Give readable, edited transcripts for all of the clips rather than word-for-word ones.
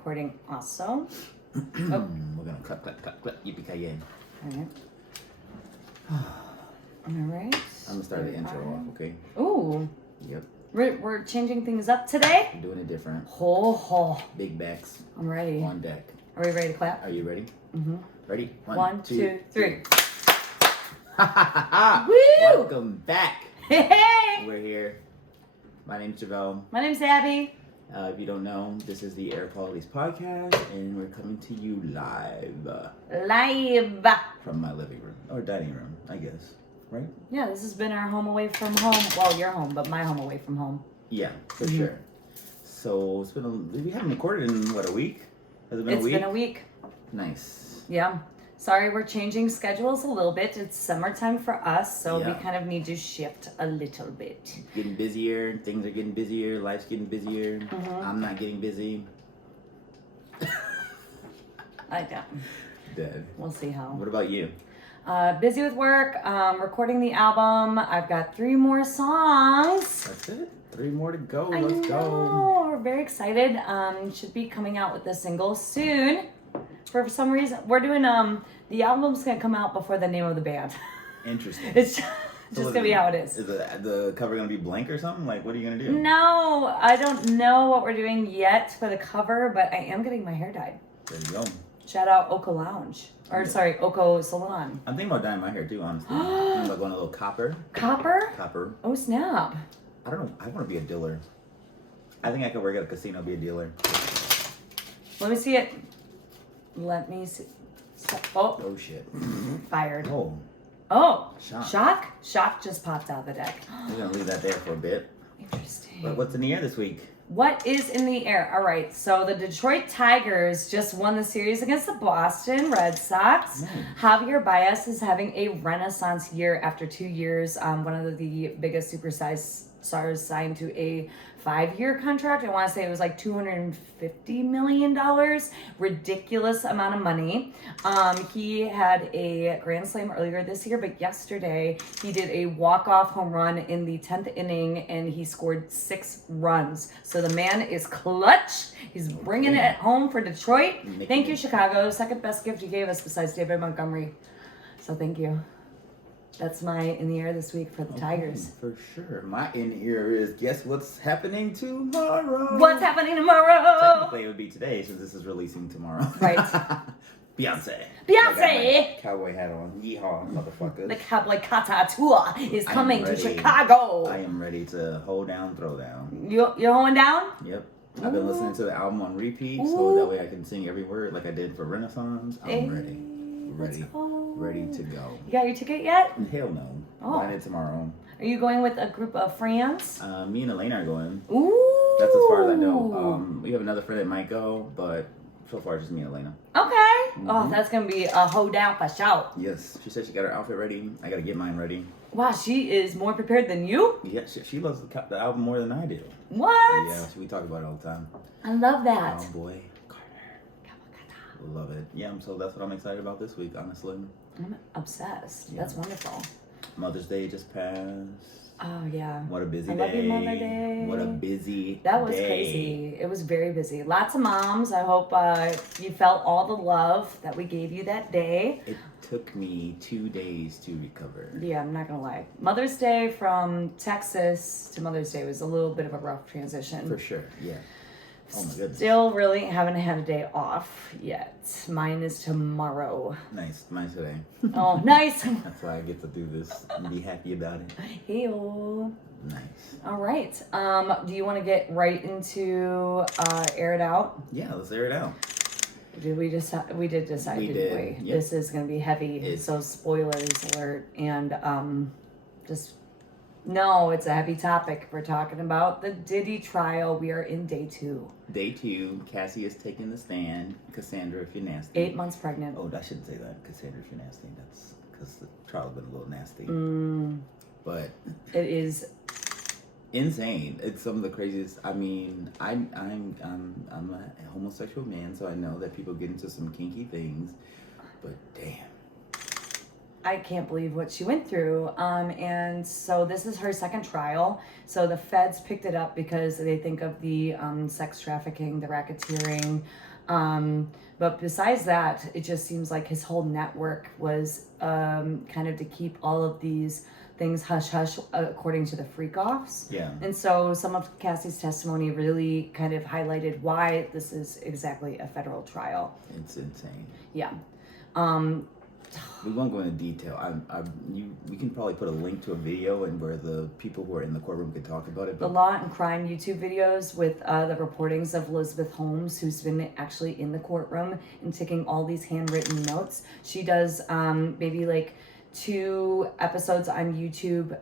Recording also. Oh. We're gonna clap, yippee-ki-yay. Alright. Alright. I'm gonna start the intro off, okay? Ooh. Yep. We're changing things up today. I'm doing it different. Ho. Big backs I'm ready. on deck. Are we ready to clap? Are you ready? Mm-hmm. Ready? One, two, three. Woo! Welcome back. Hey! We're here. My name's Javell. My name's Abby. If you don't know, this is the Air Qualities Podcast, and we're coming to you live. Live. From my living room, or dining room, I guess. Right? Yeah, this has been our home away from home. Well, your home, but my home away from home. Yeah, for sure. So, we haven't recorded in, what, a week? Has it been a week? It's been a week. Nice. Yeah. Sorry, we're changing schedules a little bit. It's summertime for us, so we kind of need to shift a little bit. Getting busier. Things are getting busier. Life's getting busier. Mm-hmm. I'm not getting busy. I don't. Dead. We'll see how. What about you? Busy with work, recording the album. I've got 3 more songs. That's it. 3 more to go. I Let's know. go. We're very excited. Should be coming out with a single soon. For some reason, we're doing the album's gonna come out before the name of the band. Interesting. It's just gonna be how it is. Is the cover gonna be blank or something? Like, what are you gonna do? No, I don't know what we're doing yet for the cover, but I am getting my hair dyed. There you go. Shout out Oko Lounge. Or sorry, Oko Salon. I'm thinking about dyeing my hair too, honestly. I'm thinking about going a little copper. Copper? Copper. Oh snap. I don't know. I want to be a dealer. I think I could work at a casino, be a dealer. Let me see it. Let me see. Oh, Oh shit. fired. Oh. Oh, Shock. Shock? Shock just popped out of the deck. We're gonna leave that there for a bit. Interesting. But what's in the air this week? What is in the air? All right, so the Detroit Tigers just won the series against the Boston Red Sox. Nice. Javier Baez is having a renaissance year after 2 years. One of the biggest superstars signed to a 5-year contract. I want to say it was like $250 million. Ridiculous amount of money. He had a grand slam earlier this year, but yesterday he did a walk-off home run in the 10th inning and he scored 6 runs. So the man is clutch. He's bringing it home for Detroit. Thank you, Chicago. Second best gift you gave us besides David Montgomery. So thank you. That's my in the air this week for the Tigers. For sure. My in ear is guess what's happening tomorrow? What's happening tomorrow? Technically, it would be today since this is releasing tomorrow. Right. Beyonce. Beyonce! I got my cowboy hat on. Yeehaw, motherfuckers. The Cowboy Kata tour is I am coming to ready. Chicago. I am ready to hold down, throw down. You're going down? Yep. I've been listening to the album on repeat, so Ooh. that way I can sing every word like I did for Renaissance. I'm ready. Let's go. Ready to go. You got your ticket yet? Hell no. Oh. Buying it tomorrow. Are you going with a group of friends? Me and Elena are going. Ooh. That's as far as I know. We have another friend that might go, but so far it's just me and Elena. Okay. Oh, that's going to be a hoedown for shout. Yes. She said she got her outfit ready. I got to get mine ready. Wow, she is more prepared than you? Yeah, she loves the album more than I do. What? Yeah, we talk about it all the time. I love that. Oh boy. Love it. Yeah, so that's what I'm excited about this week, honestly. I'm obsessed. Yeah. That's wonderful. Mother's Day just passed. Oh, yeah. What a busy I day. love you, Mother Day. What a busy That was day. crazy. It was very busy. Lots of moms. I hope you felt all the love that we gave you that day. It took me 2 days to recover. Yeah, I'm not going to lie. Mother's Day from Texas to Mother's Day was a little bit of a rough transition. For sure, yeah. Oh my goodness. Still really haven't had a day off yet. Mine is tomorrow. Nice. Mine's today. Oh, nice. That's why I get to do this and be happy about it. Hey-o. Nice. All right. Do you want to get right into air it out? Yeah, let's air it out. Did we decide? We did decide, We didn't did, we? yep. This is going to be heavy. So spoilers alert. And just no, it's a heavy topic. We're talking about the Diddy trial. We are in day 2. Day 2, Cassie is taking the stand. Cassandra, if you're nasty. 8 months pregnant. Oh, I shouldn't say that. Cassandra, if you're nasty. That's because the trial's been a little nasty. But It is insane. It's some of the craziest. I mean, I'm a homosexual man, so I know that people get into some kinky things. But damn. I can't believe what she went through. And so this is her second trial. So the feds picked it up because they think of the sex trafficking, the racketeering, But besides that, it just seems like his whole network was kind of to keep all of these things hush hush according to the freak offs. Yeah. And so some of Cassie's testimony really kind of highlighted why this is exactly a federal trial. It's insane. Yeah. We won't go into detail. We can probably put a link to a video and where the people who are in the courtroom could talk about it. The Law and Crime YouTube videos with the reportings of Elizabeth Holmes, who's been actually in the courtroom and taking all these handwritten notes. She does maybe like 2 episodes on YouTube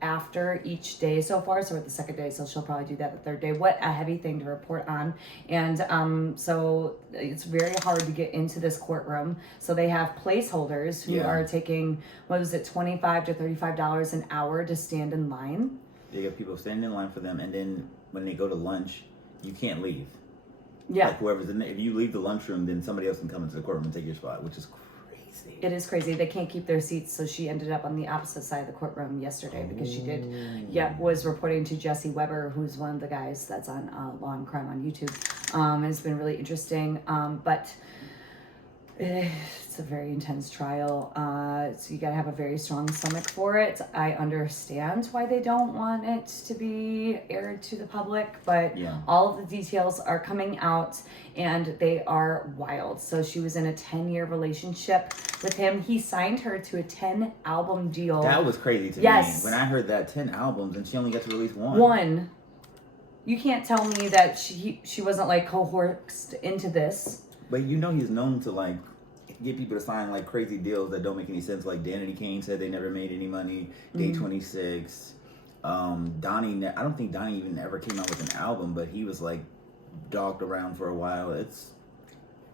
after each day so far. So at the second day, so she'll probably do that the third day. What a heavy thing to report on. And so it's very hard to get into this courtroom. So they have placeholders who are taking, what was it, $25 to $35 an hour to stand in line. They have people standing in line for them, and then when they go to lunch, you can't leave. Yeah. Like whoever's in there, if you leave the lunchroom, then somebody else can come into the courtroom and take your spot, which is crazy. It is crazy. They can't keep their seats, so she ended up on the opposite side of the courtroom yesterday because she was reporting to Jesse Weber, who's one of the guys that's on Law and Crime on YouTube. It's been really interesting, but it's a very intense trial. So you gotta have a very strong stomach for it. I understand why they don't want it to be aired to the public, but all of the details are coming out and they are wild. So she was in a 10-year relationship with him. He signed her to a 10-album deal. That was crazy to me. When I heard that 10 albums and she only got to release one. You can't tell me that she wasn't like coerced into this. But you know he's known to like get people to sign like crazy deals that don't make any sense. Like Danity Kane said they never made any money. Day 26. Donnie, I don't think Donnie even ever came out with an album, but he was like dogged around for a while.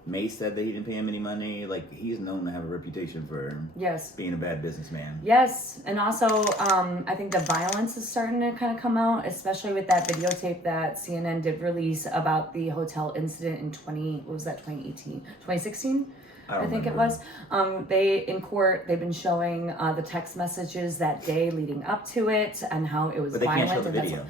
Mace said that he didn't pay him any money. Like he's known to have a reputation for being a bad businessman. Yes, and also I think the violence is starting to kind of come out, especially with that videotape that CNN did release about the hotel incident in 2016. I think it was. They in court they've been showing the text messages that day leading up to it and how it was but they violent. Can't show the video.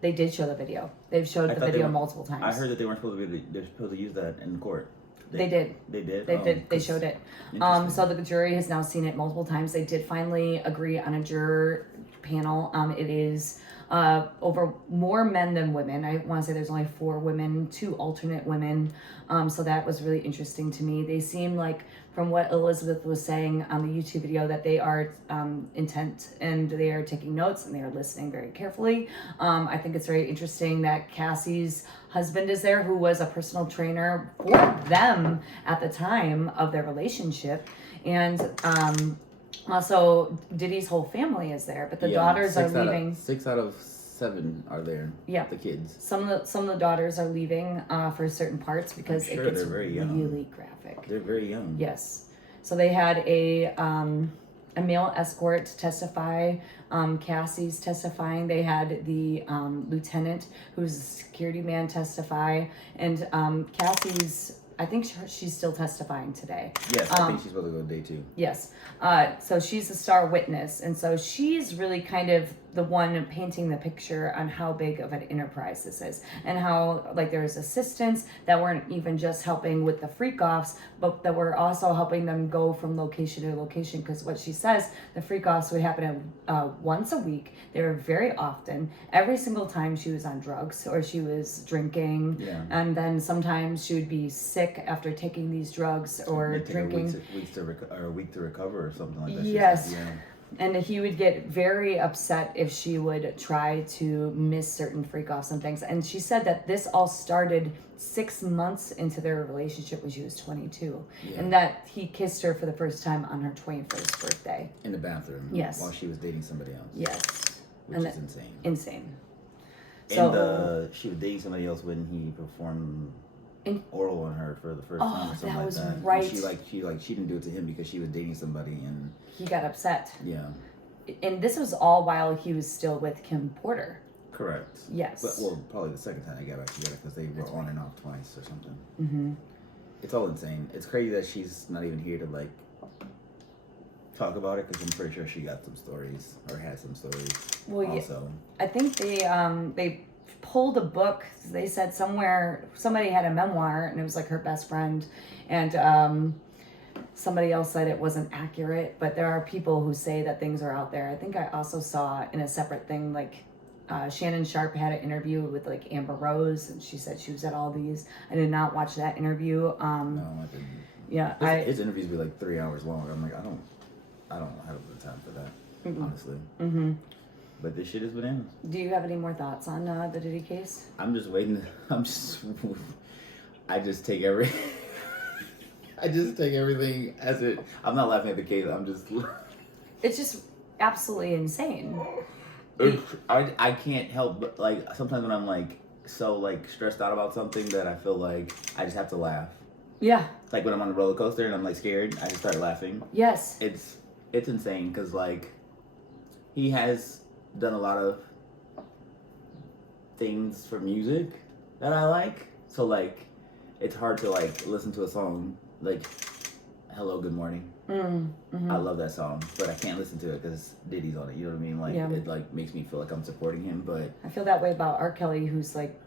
They did show the video. They've showed the video multiple times. I heard that they weren't supposed to be. They're supposed to use that in court. They did. They did. They showed it. So the jury has now seen it multiple times. They did finally agree on a juror panel. It is over more men than women. I want to say there's only 4 women, 2 alternate women. So that was really interesting to me. They seem like, from what Elizabeth was saying on the YouTube video, that they are intent and they are taking notes and they are listening very carefully. I think it's very interesting that Cassie's husband is there, who was a personal trainer for them at the time of their relationship. And also Diddy's whole family is there, but the daughters are leaving. 6 out of 7 are there. Yeah, the kids. Some of the daughters are leaving for certain parts because it gets really graphic. They're very young. Yes. So they had a male escort testify. Cassie's testifying. They had the lieutenant, who's a security man, testify, and Cassie's. I think she's still testifying today. Yes, I think she's supposed to go day 2. Yes. So she's a star witness. And so she's really kind of the one painting the picture on how big of an enterprise this is. And how, like, there's assistants that weren't even just helping with the freak-offs, but that were also helping them go from location to location. Because what she says, the freak-offs would happen once a week. They were very often. Every single time she was on drugs or she was drinking. Yeah. And then sometimes she would be sick after taking these drugs or drinking. A week to recover or something like that. Yes. And he would get very upset if she would try to miss certain freak-offs and things. And she said that this all started 6 months into their relationship when she was 22. Yeah. And that he kissed her for the first time on her 21st birthday. In the bathroom. Yes. While she was dating somebody else. Yes. Which is insane. Insane. And she was dating somebody else when he performed oral on her for the first time or something like that. Right. And she didn't do it to him because she was dating somebody and he got upset. Yeah. And this was all while he was still with Kim Porter. Correct. Yes. But probably the second time they got back together because they were on and off twice or something. Mm-hmm. It's all insane. It's crazy that she's not even here to like talk about it because I'm pretty sure she got some stories or had some stories. Well, also. I think they pulled a book. They said somewhere somebody had a memoir, and it was like her best friend, and somebody else said it wasn't accurate. But there are people who say that things are out there. I think I also saw in a separate thing like Shannon Sharp had an interview with like Amber Rose, and she said she was at all these. I did not watch that interview. No, I didn't. Yeah, His interviews be like 3 hours long. I'm like, I don't have the time for that, honestly. Mm-hmm. But this shit is bananas. Do you have any more thoughts on the Diddy case? I'm just waiting. I just take everything as it. I'm not laughing at the case. I'm just. It's just absolutely insane. I can't help but like sometimes when I'm like so like stressed out about something that I feel like I just have to laugh. Yeah. Like when I'm on a roller coaster and I'm like scared, I just start laughing. Yes. It's insane because like he has done a lot of things for music that I like. So like it's hard to like listen to a song like Hello Good Morning. Mm-hmm. I love that song, but I can't listen to it because Diddy's on it. You know what I mean? Like it like makes me feel like I'm supporting him. But I feel that way about R. Kelly, who's like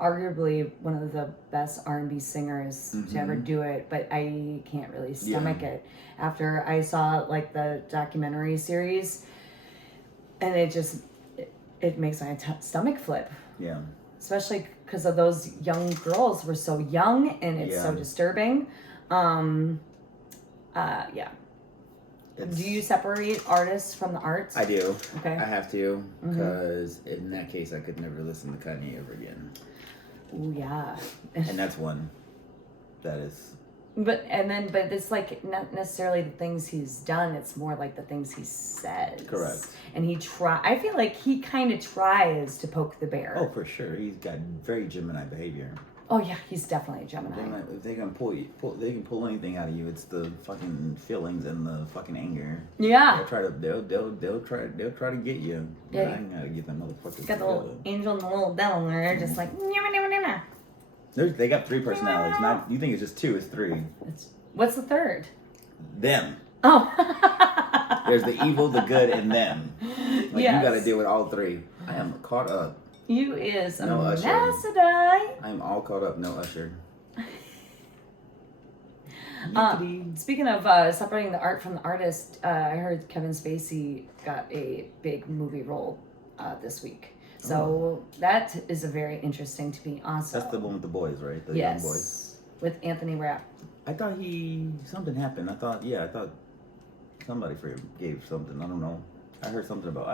arguably one of the best R&B singers to ever do it, but I can't really stomach it. After I saw like the documentary series, and it makes my stomach flip. Yeah. Especially because of those young girls were so young, and it's so disturbing. Yeah. Do you separate artists from the arts? I do. Okay. I have to, because in that case, I could never listen to Kanye ever again. Oh yeah. And that's one that is. But it's like not necessarily the things he's done. It's more like the things he says. Correct. And I feel like he kind of tries to poke the bear. Oh, for sure. He's got very Gemini behavior. Oh yeah, he's definitely a Gemini. If they can they can pull anything out of you. It's the fucking feelings and the fucking anger. Yeah. They'll try to get you. Yeah. I ain't gotta get that motherfucker. Got the little angel and the little devil, and they're just like. They got 3 personalities. Not you think it's just 2? It's 3. What's the third? Them. Oh. There's the evil, the good, and them. Like yes. you got to deal with all 3. I am caught up. You is no a Usher. Macedine. I am all caught up. No Usher. Speaking of separating the art from the artist, I heard Kevin Spacey got a big movie role this week. So that is a very interesting to me also. That's the one with the boys, right? The yes, young boys. With Anthony Rapp. I thought something happened. I thought somebody gave something. I don't know. I heard something about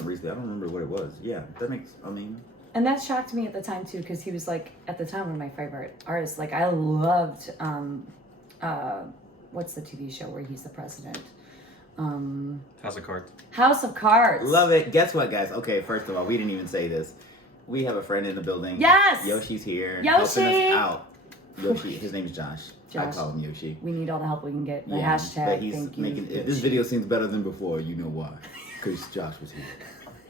him recently. I don't remember what it was. Yeah, And that shocked me at the time too, because he was like at the time one of my favorite artists. Like I loved what's the TV show where he's the president? House of Cards. House of Cards. Love it. Guess what, guys? Okay, first of all, we didn't even say this. We have a friend in the building. Yes. Yoshi's here. Yoshi. Helping us out. Yoshi. His name's Josh. I Josh. call him Yoshi. We need all the help we can get. The Yeah, hashtag. but he's thank you. making. If this video seems better than before, you know why? Because Josh was here,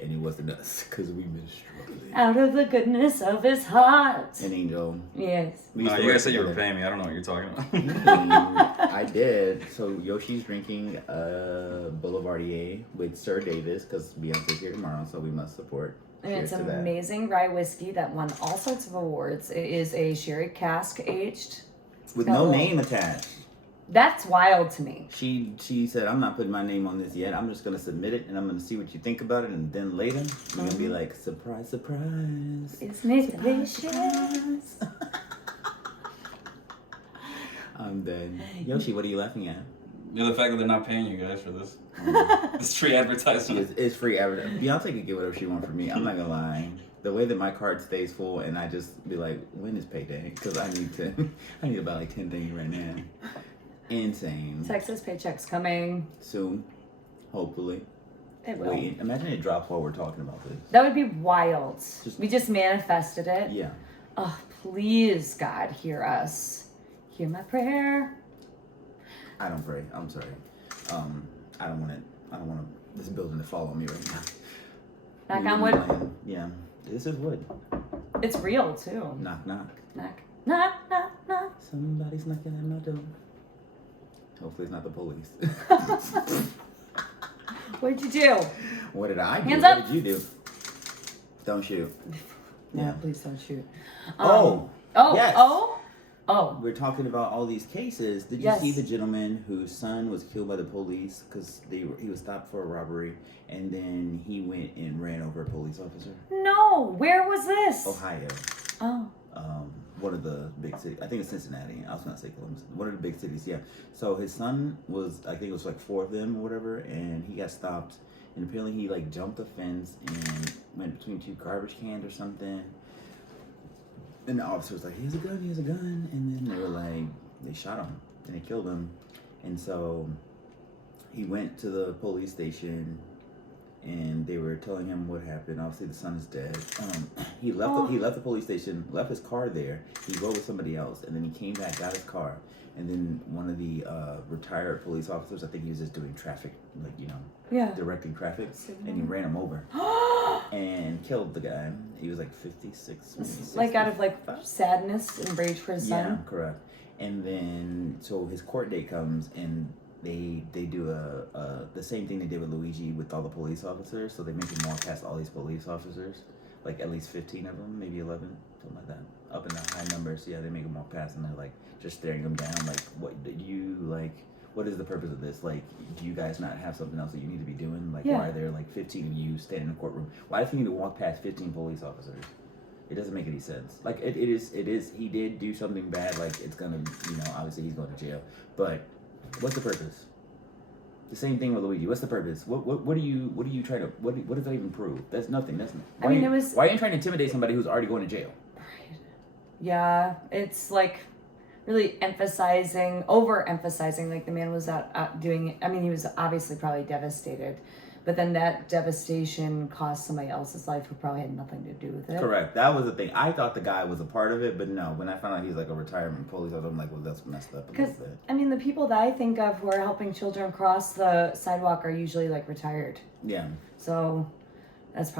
and it wasn't us. Because we've been struggling. Out of the goodness of his heart. An angel. Yes. We No, used to you work guys said you were together. paying me. I don't know what you're talking about. I did. So Yoshi's drinking Boulevardier with Sir Davis because Beyonce's here tomorrow, so we must support. And it's Cheers to that. amazing rye whiskey that won all sorts of awards. It is a sherry cask aged. With Got a no little- name attached. That's wild to me. She said, I'm not putting my name on this yet. I'm just gonna submit it and I'm gonna see what you think about it, and then later you're gonna be like, surprise, surprise. Isn't it delicious? I'm dead. Yoshi, what are you laughing at? The fact that they're not paying you guys for this. It's free advertisement. It's free advertising. Beyonce can get whatever she wants from me. I'm not gonna lie. The way that my card stays full, and I just be like, when is payday? Because I need to buy like 10 things right now. Insane. Texas paycheck's coming. Soon, hopefully. It will. Wait, imagine it drops while we're talking about this. That would be wild. We just manifested it. Yeah. Oh, please, God, hear us. Hear my prayer. I don't pray. I'm sorry. I don't want this building to fall on me right now. Knock on wood. Yeah. This is wood. It's real, too. Knock, knock. Knock, knock, knock, knock. Somebody's knocking at my door. Hopefully it's not the police. What'd you do? What did I do? Hands What up. did you do? Don't shoot. Yeah, Yeah. please don't shoot. Oh, Oh, yes. oh. We're talking about all these cases. Did you Yes. see the gentleman whose son was killed by the police because he was stopped for a robbery, and then he went and ran over a police officer? No, where was this? Ohio. Oh. One of the big cities. I think it's Cincinnati. I was gonna say Columbus. One of the big cities. Yeah. So his son was, I think it was like 4 of them or whatever, and he got stopped. And apparently he like jumped the fence and went between 2 garbage cans or something. And the officer was like, "He has a gun. He has a gun." And then they were like, they shot him and they killed him. And so he went to the police station. And they were telling him what happened. Obviously, the son is dead. He left the police station, left his car there. He rode with somebody else, and then he came back, got his car, and then one of the retired police officers, I think he was just doing traffic, directing traffic, and he ran him over and killed the guy. He was like 56, maybe 60. Like out of like sadness and rage for his Yeah, son. correct. And then so his court date comes and. They do the same thing they did with Luigi with all the police officers. So they make him walk past all these police officers, like at least 15 of them, maybe 11, something like that. Up in the high numbers, yeah, they make him walk past and they're like just staring him down, like what is the purpose of this? Like, do you guys not have something else that you need to be doing? Like, Why are there like 15 of you standing in the courtroom? Why does he need to walk past 15 police officers? It doesn't make any sense. Like it is. He did do something bad. Like it's gonna, obviously he's going to jail, but. What's the purpose? The same thing with Luigi. What's the purpose? What are you trying to? What does that even prove? That's nothing. Why are you trying to intimidate somebody who's already going to jail? Right. Yeah, it's like really overemphasizing. Like the man was out doing it. I mean, he was obviously probably devastated, but then that devastation cost somebody else's life who probably had nothing to do with it. Correct. That was the thing. I thought the guy was a part of it, but no. When I found out he's like a retirement police officer, I'm like, well, that's messed up a little bit. I mean, the people that I think of who are helping children cross the sidewalk are usually like retired. Yeah. So that's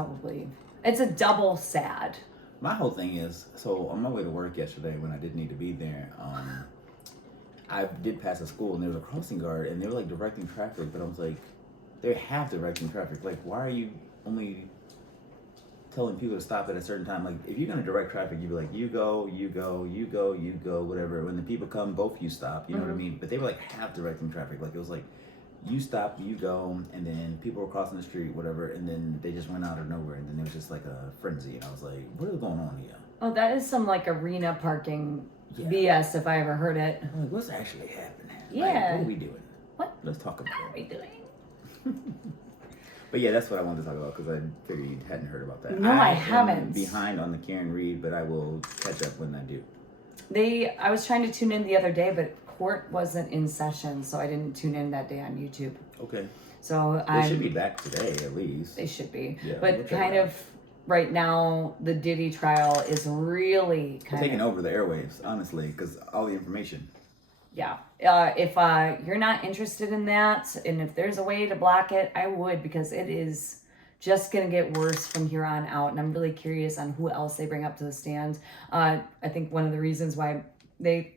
it's a double sad. My whole thing is, so on my way to work yesterday when I didn't need to be there, I did pass a school and there was a crossing guard and they were like directing traffic, but I was like, they have directing traffic. Like, why are you only telling people to stop at a certain time? Like, if you're gonna direct traffic, you'd be like, you go, whatever. When the people come, both you stop. You know what I mean? But they were like half directing traffic. Like it was like, you stop, you go, and then people were crossing the street, whatever, and then they just went out of nowhere, and then it was just like a frenzy. And I was like, what is going on here? Oh, that is some like arena parking BS if I ever heard it. I'm like, what's actually happening? Yeah. Like, what are we doing? What? Let's talk about What are we doing? But yeah, that's what I wanted to talk about because I figured you hadn't heard about that. No, I am haven't. Behind on the Karen Reed, but I will catch up when I do. I was trying to tune in the other day, but court wasn't in session, so I didn't tune in that day on YouTube. Okay. So They should be back today at least. They should be. Yeah, but we'll check kind it out. of right now, the Diddy trial is really taking over the airwaves, honestly, because all the information. Yeah. If you're not interested in that, and if there's a way to block it, I would, because it is just going to get worse from here on out. And I'm really curious on who else they bring up to the stand. I think one of the reasons why they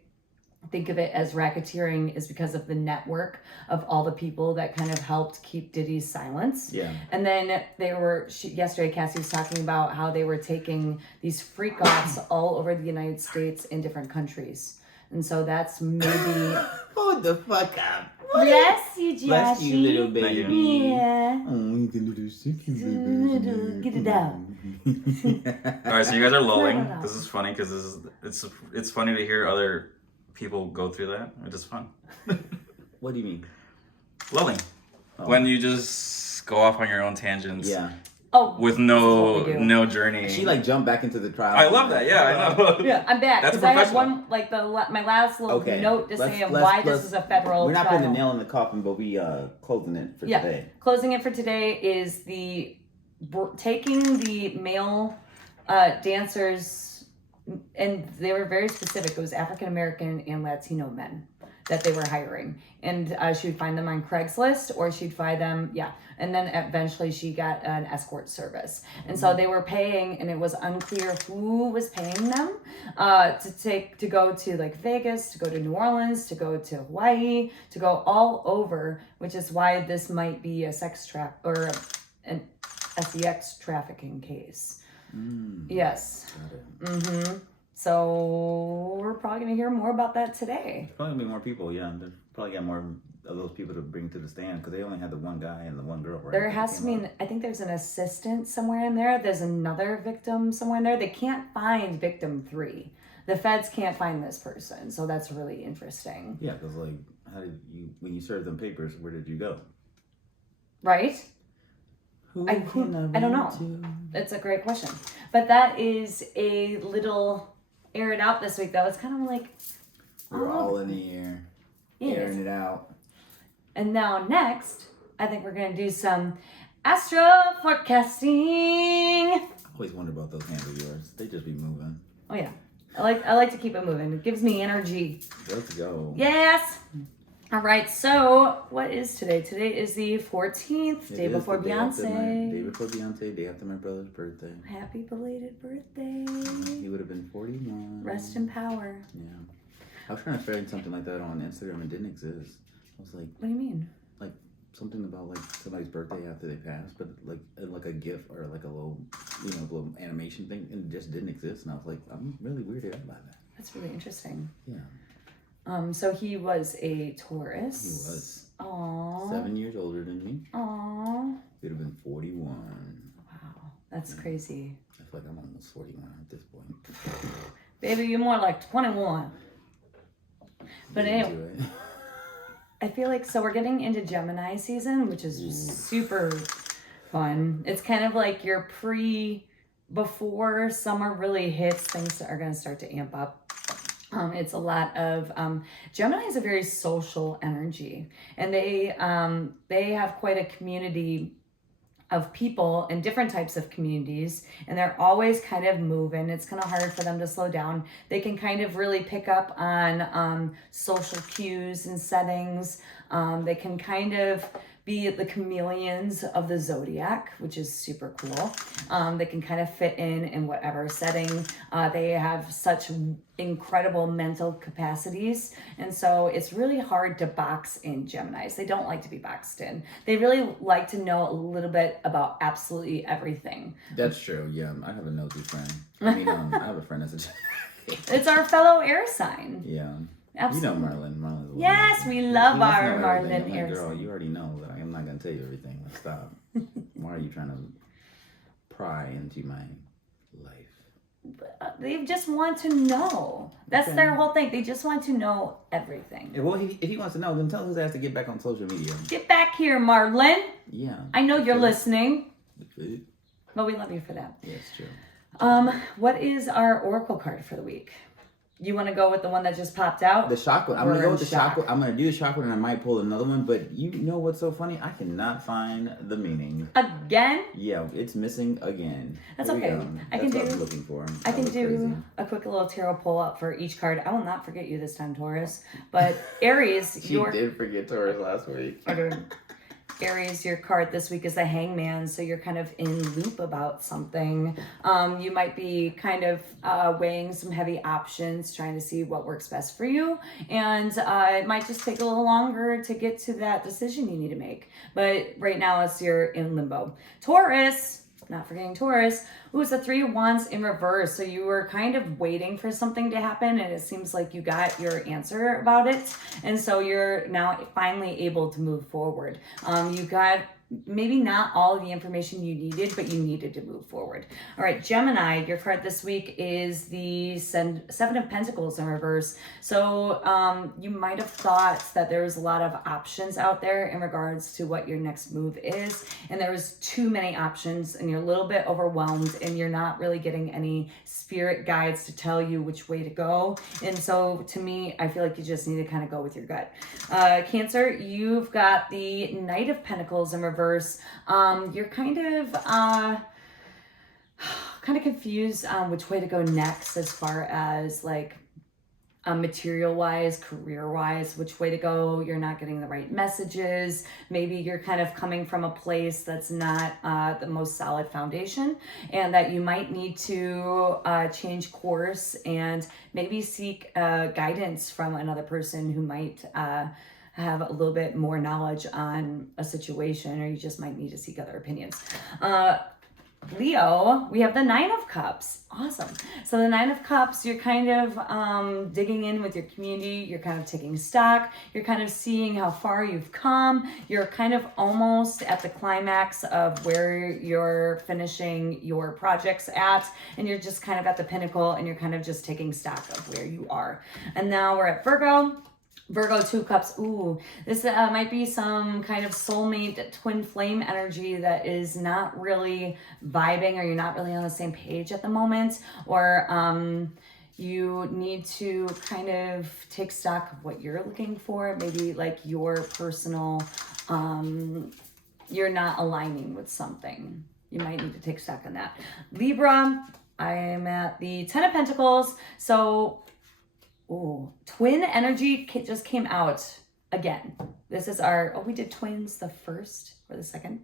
think of it as racketeering is because of the network of all the people that kind of helped keep Diddy's silence. Yeah. And then yesterday Cassie was talking about how they were taking these freak offs all over the United States in different countries. And so that's maybe... Hold the fuck up. Bless you, Joshy. Bless you, little baby. Yeah. Oh, you can do this. Get it out. All right, so you guys are lulling. No. This is funny because it's funny to hear other people go through that. It's just fun. What do you mean? Lulling. Oh. When you just go off on your own tangents. Yeah. Oh, With this is what we do. no journey. She like jumped back into the trial. I love that. Yeah, I know. Yeah, I'm back That's because I have professional. one my last little Okay. note to say of Let's- why let's- this is a federal We're not trial. putting the nail in the coffin, but we closing it for today. Closing it for today is taking the male dancers, and they were very specific. It was African American and Latino men that they were hiring, and she would find them on Craigslist, or she'd find them, and then eventually she got an escort service, and so they were paying, and it was unclear who was paying them to go to like Vegas, to go to New Orleans, to go to Hawaii, to go all over, which is why this might be a sex trap or an sex trafficking case. Yes. Got it. So we're probably going to hear more about that today. Probably gonna be more people. Yeah, they probably got more of those people to bring to the stand because they only had the one guy and the one girl. Right? There has to be, I think there's an assistant somewhere in there. There's another victim somewhere in there. They can't find victim 3. The feds can't find this person. So that's really interesting. Yeah, because like, how did you, when you served them papers, where did you go? Right? I don't know. It's a great question. But that is a little air it out this week, though. It's kind of like... We're all in the air. Airing it out. And now next, I think we're going to do some Astro forecasting. I always wonder about those hands of yours. They just be moving. Oh, yeah. I like to keep it moving. It gives me energy. Let's go. Yes. All right. So what is today? Today is the 14th, day before Beyonce. Day before Beyonce, day after my brother's birthday. Happy belated birthday. He would have been 41. Rest in power. Yeah. I was trying to find something like that on Instagram. It didn't exist. I was like, what do you mean? Like something about like somebody's birthday after they passed, but like a GIF or like a little, little animation thing, and it just didn't exist. And I was like, I'm really weirded out by that. That's really interesting. Yeah. So he was a Taurus. He was. Aww. 7 years older than me. Aww. He'd have been 41. Wow, that's crazy. I feel like I'm almost 41 at this point. Baby, you're more like 21. But anyway, I feel like, so we're getting into Gemini season, which is super fun. It's kind of like your before summer really hits, things are going to start to amp up. It's a lot of, Gemini is a very social energy, and they have quite a community of people in different types of communities, and they're always kind of moving. It's kind of hard for them to slow down. They can kind of really pick up on social cues and settings. They can kind of be the chameleons of the zodiac, which is super cool. They can kind of fit in whatever setting. They have such incredible mental capacities, and so it's really hard to box in Geminis. They don't like to be boxed in. They really like to know a little bit about absolutely everything. That's true. Yeah, I have a nosy friend. I mean, I have a friend that's a Gemini. It's our fellow air sign. Yeah. Absolutely. You know Marlon. Marlon's a Yes, we love our Marlon air girl, sign. you already know that I'm not going to tell you everything. Like, stop. Why are you trying to pry into my life? They just want to know. That's their whole thing. They just want to know everything. Yeah, well, if he wants to know, then tell his ass to get back on social media. Get back here, Marlon. Yeah. I know you're listening. Yeah, But we love you for that. it's true. What is our oracle card for the week? You want to go with the one that just popped out? The shock one. I'm going to go with the shock one. I'm going to do the shock one, and I might pull another one. But you know what's so funny? I cannot find the meaning. Again? Yeah, it's missing again. That's Here we okay. go. I can That's what do- I was looking for. I can look do crazy. a quick little tarot pull up for each card. I will not forget you this time, Taurus. But Aries, She did forget Taurus last week. Aries, your card this week is the Hangman, so you're kind of in loop about something. You might be kind of weighing some heavy options, trying to see what works best for you, and it might just take a little longer to get to that decision you need to make. But right now, you're in limbo. Taurus, not forgetting Taurus, who's the 3 of Wands in reverse. So you were kind of waiting for something to happen, and it seems like you got your answer about it. And so you're now finally able to move forward. You got maybe not all of the information you needed, but you needed to move forward. All right, Gemini, your card this week is the 7 of Pentacles in reverse. So you might have thought that there was a lot of options out there in regards to what your next move is, and there was too many options, and you're a little bit overwhelmed, and you're not really getting any spirit guides to tell you which way to go. And so to me, I feel like you just need to kind of go with your gut. Cancer, you've got the Knight of Pentacles in reverse. You're kind of confused on which way to go next, as far as like material wise, career wise, which way to go. You're not getting the right messages. Maybe you're kind of coming from a place that's not the most solid foundation, and that you might need to change course and maybe seek guidance from another person who might have a little bit more knowledge on a situation, or you just might need to seek other opinions. Leo, we have the Nine of Cups. Awesome. So the Nine of Cups, you're kind of digging in with your community. You're kind of taking stock. You're kind of seeing how far you've come. You're kind of almost at the climax of where you're finishing your projects at. And you're just kind of at the pinnacle and you're kind of just taking stock of where you are. And now we're at Virgo. Virgo, 2 cups. Ooh, this might be some kind of soulmate twin flame energy that is not really vibing, or you're not really on the same page at the moment, or you need to kind of take stock of what you're looking for. Maybe like your personal, you're not aligning with something. You might need to take stock on that. Libra, I am at the 10 of Pentacles. So ooh, twin energy just came out again. This is our, we did twins the first or the second.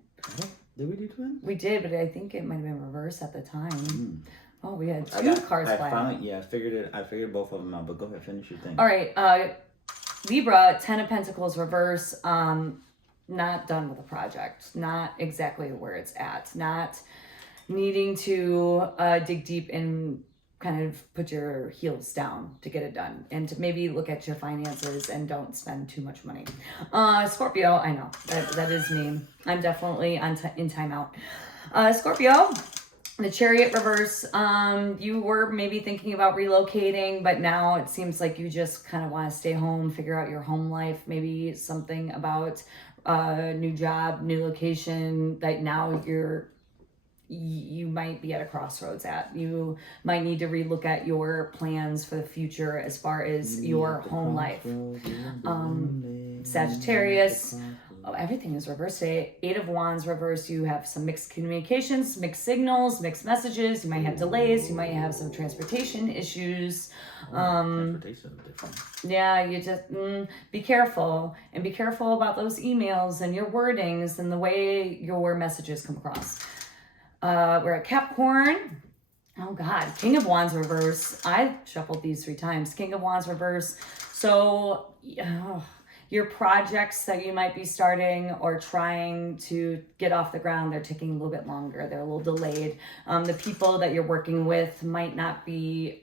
Did we do twins? We did, but I think it might have been reverse at the time. Mm. Oh, we had two cards flying. I figured both of them out, but go ahead, finish your thing. All right, Libra, 10 of Pentacles reverse, not done with the project. Not exactly where it's at. Not needing to dig deep and kind of put your heels down to get it done, and to maybe look at your finances and don't spend too much money. Scorpio, I know that is me. I'm definitely in timeout. Scorpio, the Chariot reverse. You were maybe thinking about relocating, but now it seems like you just kind of want to stay home, figure out your home life, maybe something about new job, new location that now you might be at a crossroads at. You might need to relook at your plans for the future as far as your home life. Sagittarius, everything is reversed today. 8 of Wands reversed. You have some mixed communications, mixed signals, mixed messages. You might have delays. You might have some transportation issues. Yeah, you just be careful, and be careful about those emails and your wordings and the way your messages come across. We're at Capricorn. Oh God, King of Wands reverse. I shuffled these 3 times. King of Wands reverse. So your projects that you might be starting or trying to get off the ground, they're taking a little bit longer. They're a little delayed. The people that you're working with might not be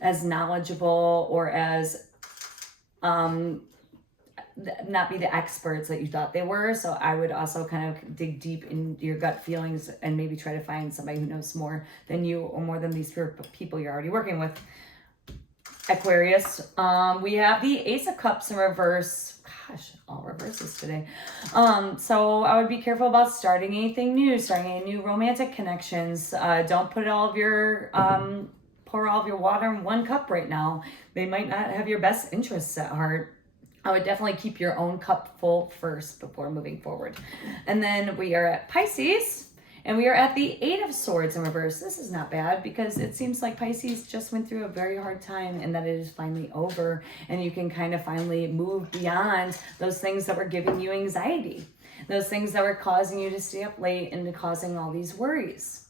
as knowledgeable or as not be the experts that you thought they were. So I would also kind of dig deep in your gut feelings and maybe try to find somebody who knows more than you, or more than these people you're already working with. Aquarius, we have the Ace of Cups in reverse. Gosh, all reverses today. So I would be careful about starting anything new, starting any new romantic connections. Don't put all of your pour all of your water in one cup right now. They might not have your best interests at heart. I would definitely keep your own cup full first before moving forward. And then we are at Pisces, and we are at the 8 of Swords in reverse. This is not bad, because it seems like Pisces just went through a very hard time, and that it is finally over, and you can kind of finally move beyond those things that were giving you anxiety, those things that were causing you to stay up late and causing all these worries.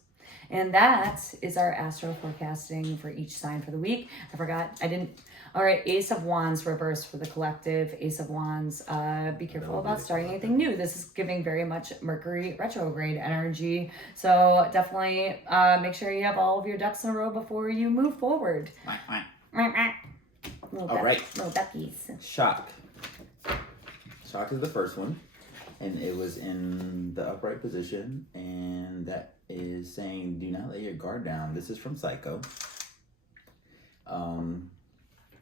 And that is our astro forecasting for each sign for the week. All right, Ace of Wands reverse for the collective. Ace of Wands, be careful about starting anything new. This is giving very much Mercury retrograde energy. So definitely make sure you have all of your ducks in a row before you move forward. All right. Little duckies. Shock. Shock is the first one. And it was in the upright position. And that is saying, do not let your guard down. This is from Psycho.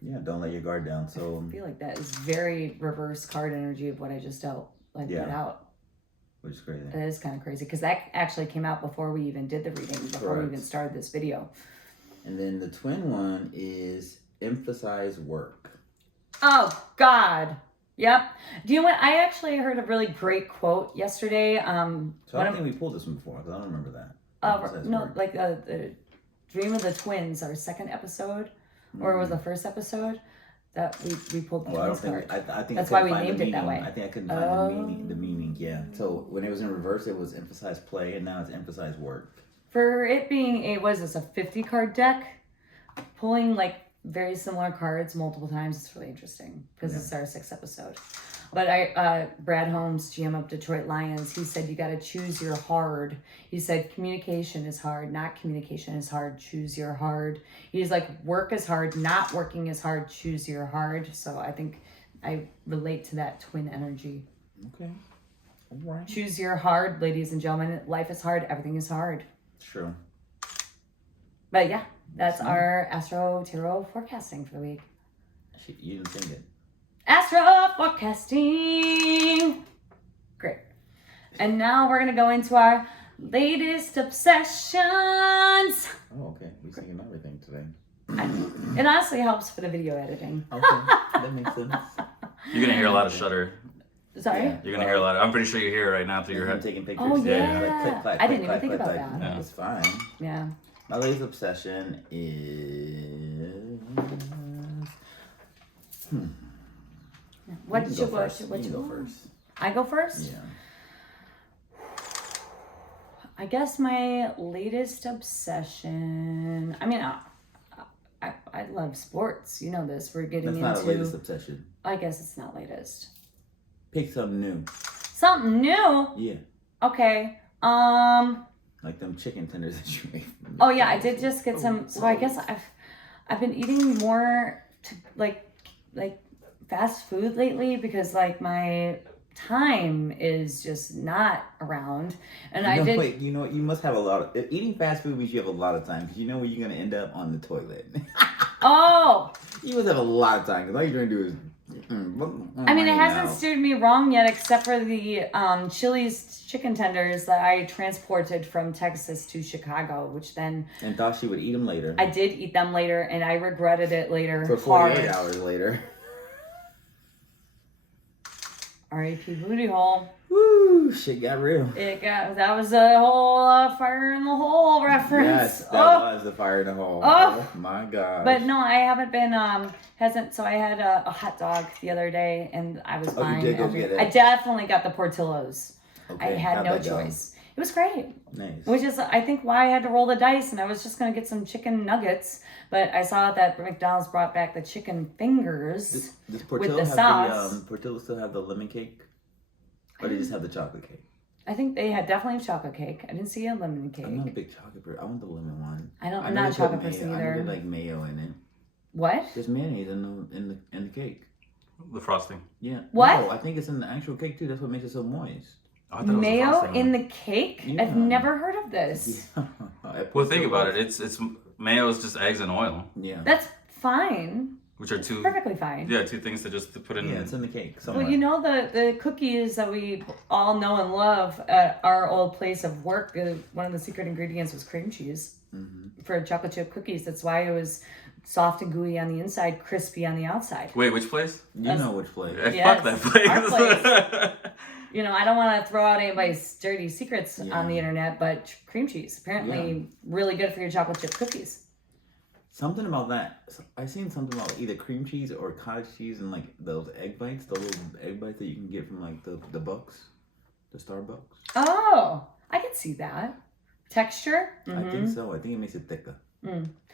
Yeah, don't let your guard down. So I feel like that is very reverse card energy of what I just dealt, put out. Which is crazy. That is kind of crazy, because that actually came out before we even did the reading, before we even started this video. And then the twin one is emphasize work. Oh, God. Yep. Do you know what? I actually heard a really great quote yesterday. So I don't think we pulled this one before, because I don't remember that. No, work. Like the Dream of the Twins, our second episode. Or was the first episode that we pulled the twins card? I think that's why we named it that way. I think I couldn't find the meaning. Yeah. So when it was in reverse, it was emphasize play, and now it's emphasize work. For it being a 50 card deck, pulling like very similar cards multiple times is really interesting, because it's our 6th episode. But Brad Holmes, GM of Detroit Lions, he said you got to choose your hard. He said communication is hard, not communication is hard. Choose your hard. He's like, work is hard, not working is hard. Choose your hard. So I think I relate to that twin energy. Okay. All right. Choose your hard, ladies and gentlemen. Life is hard. Everything is hard. True. But yeah, that's our Astro Tarot forecasting for the week. You didn't think it. Astro forecasting. Great. And now we're going to go into our latest obsessions. Oh, okay. We're singing everything today. It honestly helps for the video editing. Okay. That makes sense. You're going to hear a lot of shudder. Sorry? Yeah. You're going to hear a lot. I'm pretty sure you hear it right now through your I'm head. taking pictures. Oh, yeah. Like, click, clack, I didn't click, even think clack, about clack. that. Yeah. It's fine. Yeah. My latest obsession is... What You did can you go first. what You you go want? first. I go first? Yeah. I guess my latest obsession. I mean, I love sports. You know this. We're getting That's not a latest into. obsession. I guess it's not latest. Pick something new. Something new. Yeah. Okay. Like them chicken tenders that you made. Oh yeah, I did just get some. So I guess I've been eating more to like fast food lately because like my time is just not around, and I did. Wait, you know what? You must have a lot of eating fast food means you have a lot of time because you know where you're gonna end up on the toilet. Oh. You must have a lot of time because all you're gonna do is. I mean, it hasn't steered me wrong yet, except for the Chili's chicken tenders that I transported from Texas to Chicago, which then And thought she would eat them later. I did eat them later, and I regretted it later. For 48 hours later. R.I.P. booty hole. Woo! Shit got real. That was a whole fire in the hole reference. Yes, that was the fire in the hole. Oh. Oh my god. But no, I haven't been so I had a hot dog the other day, and I was buying you did go get it. I definitely got the Portillo's. Okay, I had how'd no that go? choice. It was great. Nice. Which is, I think, why I had to roll the dice, and I was just going to get some chicken nuggets, but I saw that McDonald's brought back the chicken fingers Does with Portillo the have sauce. the Portillo still have the lemon cake? Or do they just have the chocolate cake? I think they had definitely chocolate cake. I didn't see a lemon cake. I'm not a big chocolate person. I want the lemon one. I'm know not a they chocolate put person mayo. I know either. they like mayo in it. What? There's mayonnaise in the cake. The frosting. Yeah. What? No, I think it's in the actual cake too. That's what makes it so moist. Oh, I thought it was the Mayo frosting in one. the cake? Yeah. I've never heard of this. Well, think about it. It's mayo is just eggs and oil, Yeah. That's fine. which are two Perfectly fine. two things to just put in. Yeah, it's in the cake. Somewhere. Well, you know the cookies that we all know and love at our old place of work. One of the secret ingredients was cream cheese for chocolate chip cookies. That's why it was soft and gooey on the inside, crispy on the outside. Wait, which place? You know which place. Yes, Fuck that place. our place. You know, I don't want to throw out anybody's dirty secrets on the Yeah. internet, but cream cheese apparently really good for your chocolate chip cookies. Something about that. I seen something about either cream cheese or cottage cheese and like those egg bites, the little egg bites that you can get from like the Bucks, the Starbucks. Oh, I can see that texture. I think so. I think it makes it thicker.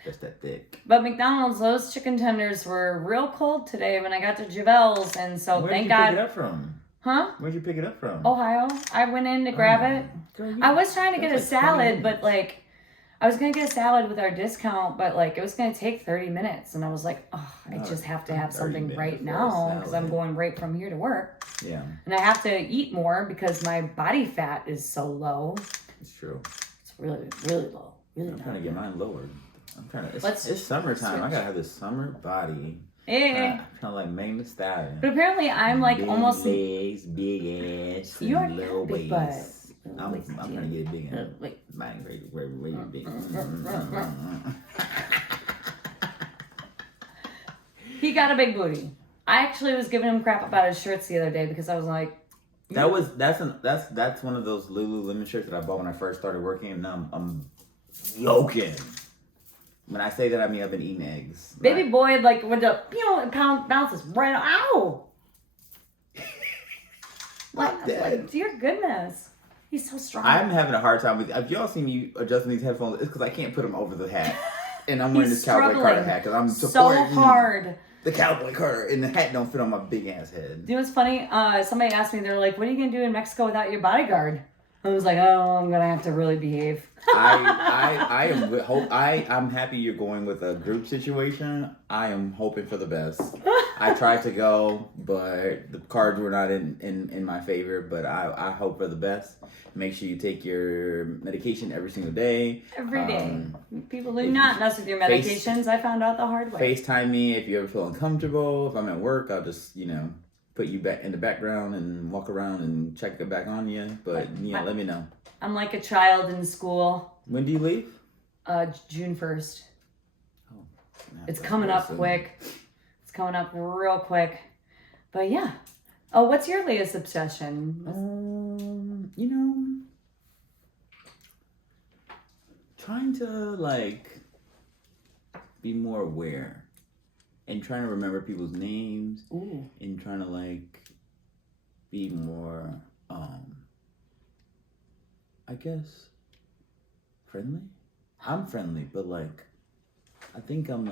Just that thick. But McDonald's, those chicken tenders were real cold today when I got to Javell's, and so Where'd thank you God. pick it up from? Huh? Where'd you pick it up from? Ohio. I went in to grab it. Girl, I was trying to get a that's like 20 salad, but minutes. like, I was gonna get a salad with our discount, but like, it was gonna take 30 minutes, and I was like, oh, I just have to have 30 something minutes right for a now because I'm salad. going right from here to work, Yeah, and I have to eat more because my body fat is so low. it's true. It's really, really low. Really I'm low. trying to get mine lowered. I'm trying to. Let's It's summertime. I switch. gotta have this summer body. Eh. I'm trying to like Megan Thee Stallion. But apparently, I'm like big almost. legs, big ass, You and already little have a big waist. butt. I'm Waist, trying yeah. to get it big. Oh, wait. Mine very big. He got a big booty. I actually was giving him crap about his shirts the other day because I was like, That's one of those Lululemon shirts that I bought when I first started working, and now I'm joking. When I say that, I mean I've been eating eggs. baby boy, like with the it bounces right. Ow! What? I was dead. like, dear goodness, he's so strong. I'm having a hard time with. If y'all see me adjusting these headphones, it's because I can't put them over the hat, and I'm wearing He's this cowboy Carter struggling hat because I'm so supporting. hard the cowboy Carter, and the hat don't fit on my big ass head. You know what's funny? Somebody asked me, they're like, what are you going to do in Mexico without your bodyguard? I was like, oh, I'm going to have to really behave. I'm happy you're going with a group situation. I am hoping for the best. I tried to go, but the cards were not in my favor, but I hope for the best. Make sure you take your medication every single day. Every day. People do not mess with your medications. I found out the hard way. FaceTime me if you ever feel uncomfortable. If I'm at work, I'll just, put you back in the background and walk around and check it back on you. But, let me know. I'm like a child in school. When do you leave? June 1st. Oh, it's coming up quick. It's coming up real quick. But yeah. Oh, what's your latest obsession? Trying to be more aware and trying to remember people's names. Ooh. And trying to be more I guess friendly. I'm friendly, but I think I'm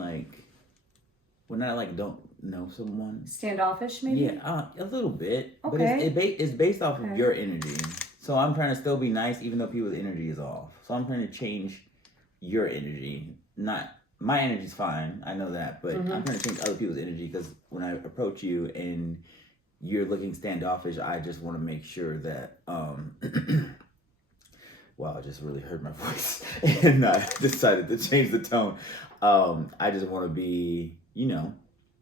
when I don't know someone. Standoffish, maybe? Yeah, a little bit. Okay. But it's based off of your energy. So I'm trying to still be nice, even though people's energy is off. So I'm trying to change your energy. Not my energy's fine. I know that, but I'm trying to change other people's energy because when I approach you and you're looking standoffish, I just want to make sure that. Wow, I just really heard my voice, and I decided to change the tone. I just want to be,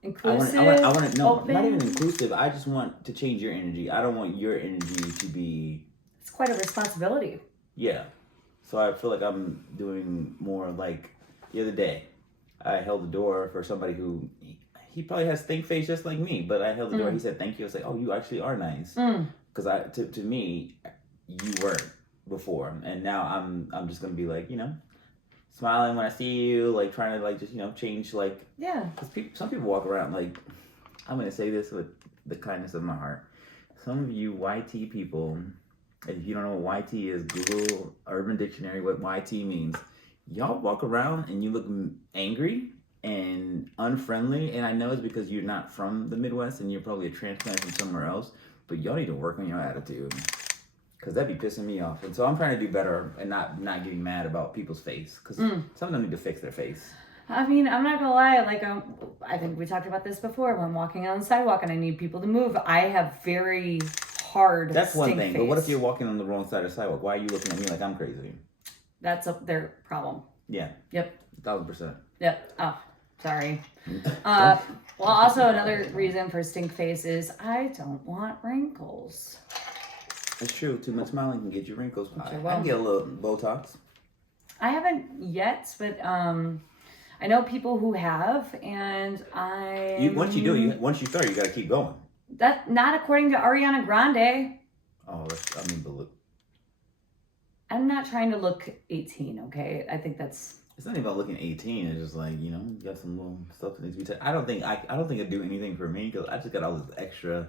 Inclusive. I want to open. not even inclusive. I just want to change your energy. I don't want your energy to be. It's quite a responsibility. Yeah, so I feel like I'm doing more. The other day, I held the door for somebody who he probably has stink face just like me, but I held the door. He said thank you. I was like, oh, you actually are nice, because to me, you weren't before, and now I'm just gonna be smiling when I see you, trying to just change yeah. Because some people walk around I'm gonna say this with the kindness of my heart. Some of you YT people, if you don't know what YT is, Google Urban Dictionary what YT means. Y'all walk around and you look angry and unfriendly, and I know it's because you're not from the Midwest and you're probably a transplant from somewhere else, but y'all need to work on your attitude. Because that'd be pissing me off. And so I'm trying to do better and not getting mad about people's face. Because some of them need to fix their face. I mean, I'm not going to lie. I think we talked about this before. When I'm walking on the sidewalk and I need people to move, I have very hard That's one thing. face. But what if you're walking on the wrong side of the sidewalk? Why are you looking at me like I'm crazy? That's their problem. Yeah. Yep. 1,000%. Yep. Oh, sorry. Well, also another reason for stink face is I don't want wrinkles. It's true. Too much smiling can get you wrinkles. I Sure can get a little Botox. I haven't yet, but I know people who have, and Once you start, you got to keep going. That not according to Ariana Grande. Oh, but look. I'm not trying to look 18. Okay, I think that's. It's not even about looking 18. It's just you got some little stuff that needs to be. I don't think it'd do anything for me because I just got all this extra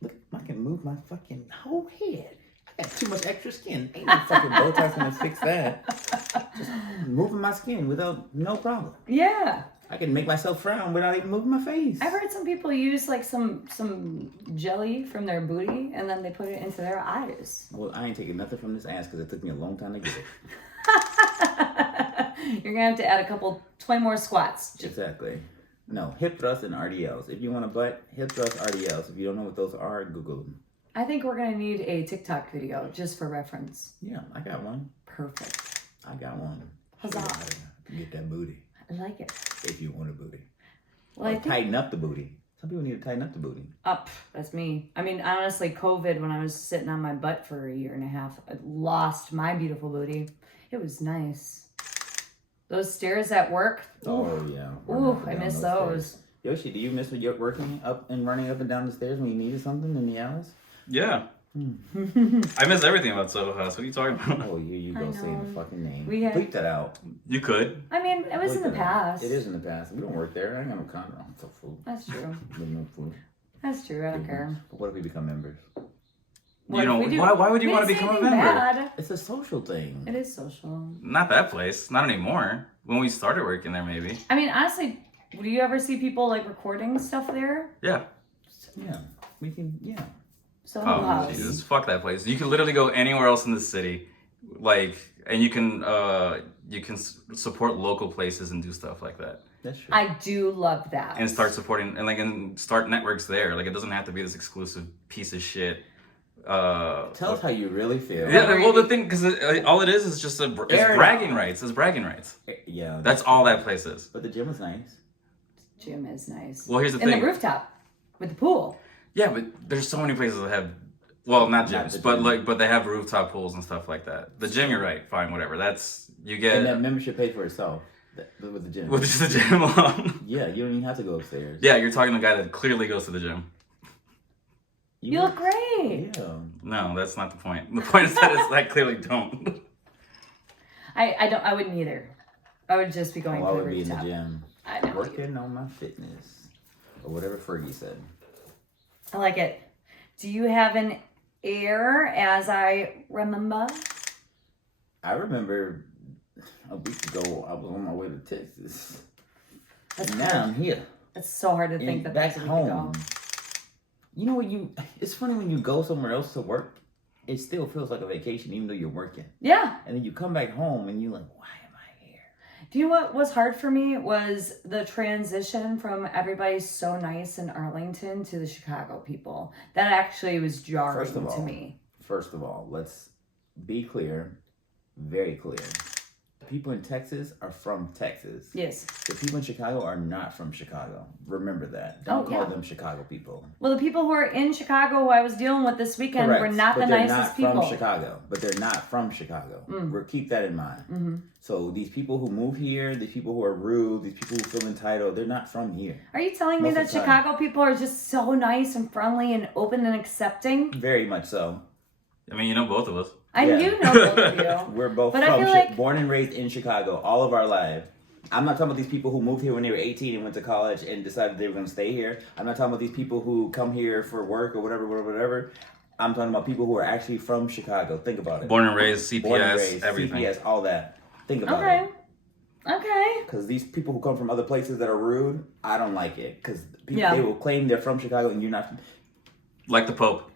Look, I can move my fucking whole head. I got too much extra skin. Ain't no fucking Botox gonna fix that. Just moving my skin without no problem. Yeah. I can make myself frown without even moving my face. I've heard some people use some jelly from their booty and then they put it into their eyes. Well, I ain't taking nothing from this ass because it took me a long time to get it. You're gonna have to add 20 more squats. Exactly. No, hip thrust and RDLs. If you want a butt, hip thrust, RDLs. If you don't know what those are, Google them. I think we're going to need a TikTok video just for reference. Yeah, I got one. Perfect. I got one. Huzzah. Get that booty. I like it. If you want a booty. Well, tighten up the booty. Some people need to tighten up the booty. That's me. I mean, honestly, COVID, when I was sitting on my butt for a year and a half, I lost my beautiful booty. It was nice. Those stairs at work. Oh, yeah. Ooh, I miss those. Yoshi, do you miss working up and running up and down the stairs when you needed something in the hours? Yeah. I miss everything about Soho House. What are you talking about? Oh, here you go saying the fucking name. Bleep that out. You could. I mean, it was in the past. It is in the past. We don't work there. I ain't got no contract. I'm so full. That's true. No food. That's true. I don't care. But what if we become members? Why would you want to become a member? Bad. It's a social thing. It is social. Not that place. Not anymore. When we started working there, maybe. I mean, honestly, Do you ever see people like recording stuff there? Yeah. Yeah, we can. Yeah. So Oh house. Jesus! Fuck that place. You can literally go anywhere else in the city, like, and you can support local places and do stuff like that. That's true. I do love that. And start supporting and start networks there. Like, it doesn't have to be this exclusive piece of shit. Tell us how you really feel. Yeah, well, the thing, because all it is just it's bragging rights. It's bragging rights. Yeah. That's all that place is. But the gym was nice. Gym is nice. Well, here's the and thing. the rooftop with the pool. Yeah, but there's so many places that have, well, not gyms, the but gym. but they have rooftop pools and stuff like that. The gym, you're right, fine, whatever. That's you get. And that membership paid for itself with the gym. With just the gym alone. Yeah, you don't even have to go upstairs. Yeah, you're talking to a guy that clearly goes to the gym. You look great. Yeah. No, that's not the point. The point is that I clearly don't. I wouldn't either. I would just be going I for the would be in the rooftop. gym I know. working on my fitness, or whatever Fergie said. I like it. Do you have an Air as I remember? I remember a week ago I was on my way to Texas. That's And now I'm here. It's so hard to think And that back that's a week ago. home. You know what it's funny when you go somewhere else to work, it still feels like a vacation even though you're working. Yeah. And then you come back home and you're like, why am I here? Do you know what was hard for me was the transition from everybody so nice in Arlington to the Chicago people. That actually was jarring to me. First of all, let's be clear, very clear. People in Texas are from Texas. Yes. The people in Chicago are not from Chicago. Remember that. Don't call them Chicago people. Well, the people who are in Chicago who I was dealing with this weekend were not the nicest people. From Chicago, but they're not from Chicago. We'll keep that in mind. Mm-hmm. So these people who move here, these people who are rude, these people who feel entitled, they're not from here. Are you telling me that Chicago people are just so nice and friendly and open and accepting? Very much so. I mean, you know both of us. I do know both of you. We're both born and raised in Chicago all of our lives. I'm not talking about these people who moved here when they were 18 and went to college and decided they were going to stay here. I'm not talking about these people who come here for work or whatever. I'm talking about people who are actually from Chicago. Think about it. Born and raised, CPS, everything. CPS, all that. Think about it. Okay. Because these people who come from other places that are rude, I don't like it. Because they will claim they're from Chicago and you're not. Like the Pope.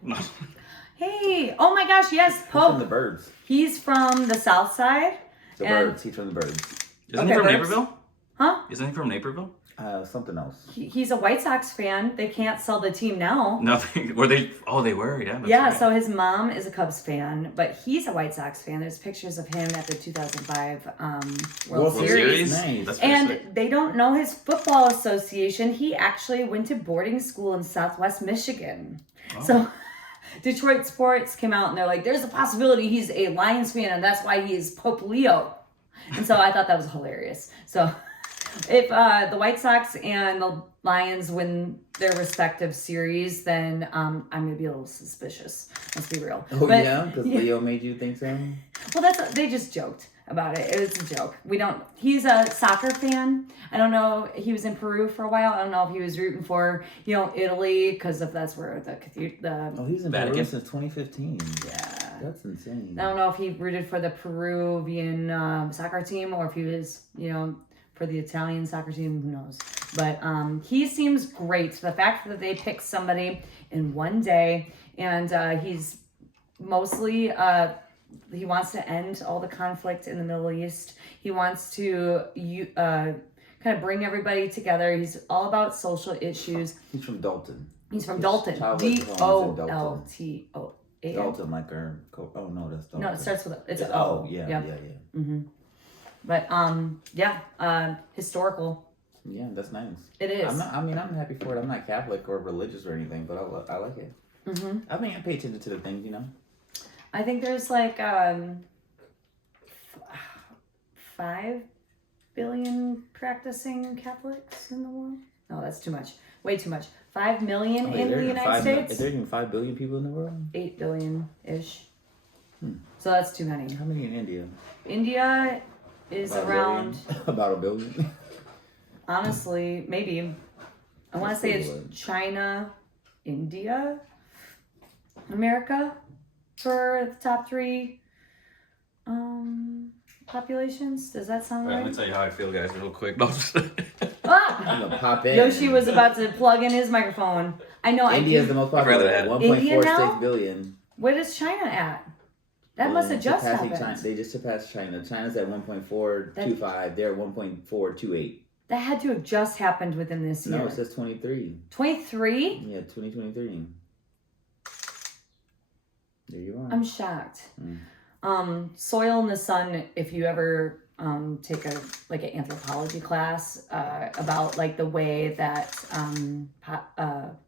Hey, oh my gosh, yes, Pope. He's from the Birds. He's from the South Side. The Birds. He's from the Birds. Isn't he from Naperville? Huh? Isn't he from Naperville? Something else. He's a White Sox fan. They can't sell the team now. No, were they? Oh, they were. Yeah. Yeah. Right. So his mom is a Cubs fan, but he's a White Sox fan. There's pictures of him at the 2005 World Series. Nice. That's and sick. they don't know his football association. He actually went to boarding school in Southwest Michigan. Oh. So Detroit Sports came out and they're like, there's a possibility he's a Lions fan and that's why he is Pope Leo. And so I thought that was hilarious. So if the White Sox and the Lions win their respective series, then I'm going to be a little suspicious. Let's be real. Oh, but, yeah? Because Leo made you think so? Well, they just joked about it. It was a joke. He's a soccer fan. I don't know. He was in Peru for a while. I don't know if he was rooting for, Italy, because if that's where the Oh, he's in Vatican Peru since 2015. Yeah. That's insane. I don't know if he rooted for the Peruvian soccer team or if he was, for the Italian soccer team, who knows. But he seems great. The fact that they picked somebody in one day and he's mostly... he wants to end all the conflict in the Middle East. He wants to kind of bring everybody together. He's all about social issues. He's from Dalton. He's from Dalton. D-O-L-T-O. Dalton, like our... Oh, no, that's Dalton. No, it starts with... It's O. Oh, yeah. Mm-hmm. But, historical. Yeah, that's nice. It is. I'm happy for it. I'm not Catholic or religious or anything, but I like it. Mm-hmm. I mean, I pay attention to the things, I think there's like 5 billion practicing Catholics in the world. No, that's too much. Way too much. 5 million in the United States. Is there even 5 billion people in the world? 8 billion-ish. So that's too many. How many in India? India is around... About 1 billion? Honestly, maybe. I want to say it's China, India, America for the top 3. populations. Does that sound All right, right? let me tell you how I feel, guys, real quick. No, Ah! I'm gonna pop in. Yoshi was about to plug in his microphone. I know. India's the most I'd rather popular. have it. 1.46 billion. Where is China at? That must have just Surpassing happened. China, they just surpassed China. China's at 1.425. They're 1.428. That had to have just happened within this year. No, it says 23. 23? Yeah, 2023. There you are. I'm shocked. Soil in the Sun, if you ever take an anthropology class about like the way that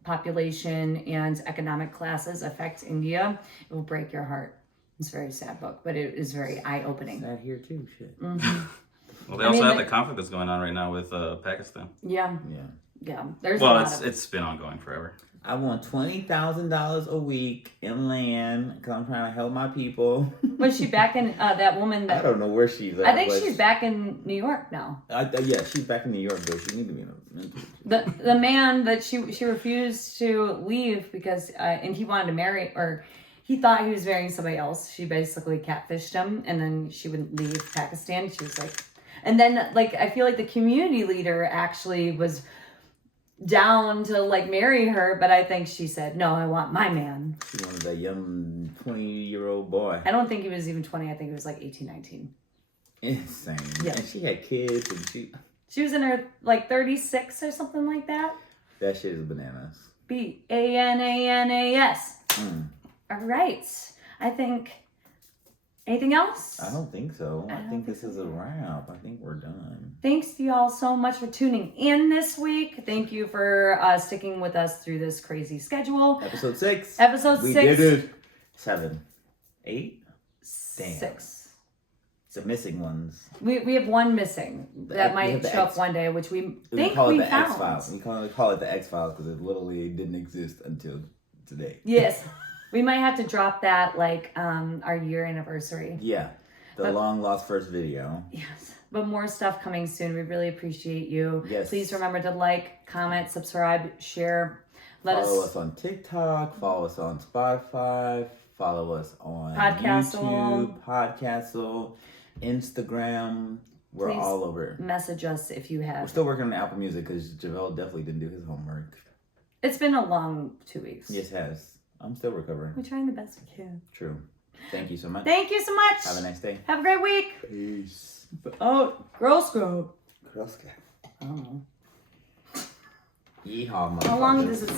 population and economic classes affect India, it will break your heart. It's a very sad book, but it is very eye-opening. Sad here too, shit. Well, they also have the conflict that's going on right now with Pakistan. Yeah. There's Well, a lot of it's been ongoing forever. I want $20,000 a week in land because I'm trying to help my people. Was she back in that woman that I don't know where she's at. I think she's back in New York now. Yeah, she's back in New York, though. She needs to be in a mental. The man that she refused to leave because and he wanted to marry, or he thought he was marrying somebody else. She basically catfished him, and then she wouldn't leave Pakistan. She was like, and then like I feel like the community leader actually was down to like marry her, but I think she said, no, I want my man. She wanted that young 20-year-old boy. I don't think he was even 20. I think he was like 18, 19. Insane. Yeah. And she had kids and She was in her like 36 or something like that. that shit is bananas. BANANAS. All right. I think. Anything else? I don't think so. I think this is a wrap. I think we're done. Thanks to y'all so much for tuning in this week. Thank you for sticking with us through this crazy schedule. Episode 6. We did it. 7. 8? Damn. 6. The missing ones. We have one missing that might show up one day, which we think call it we the found. X-Files. We call it the X-Files because it literally didn't exist until today. Yes. We might have to drop that like our year anniversary. Yeah. The long lost first video. Yes. But more stuff coming soon. We really appreciate you. Yes. Please remember to like, comment, subscribe, share. Follow us on TikTok. Follow us on Spotify. Follow us on YouTube, Podcastle, Instagram. We're all over. Message us if you have. We're still working on Apple Music because Javell definitely didn't do his homework. It's been a long 2 weeks. Yes, it has. I'm still recovering. We're trying the best we can. True. Thank you so much. Thank you so much. Have a nice day. Have a great week. Peace. Oh, Girl Scout. Girl Scout. I don't know. Yeehaw, motherfucker. How long does it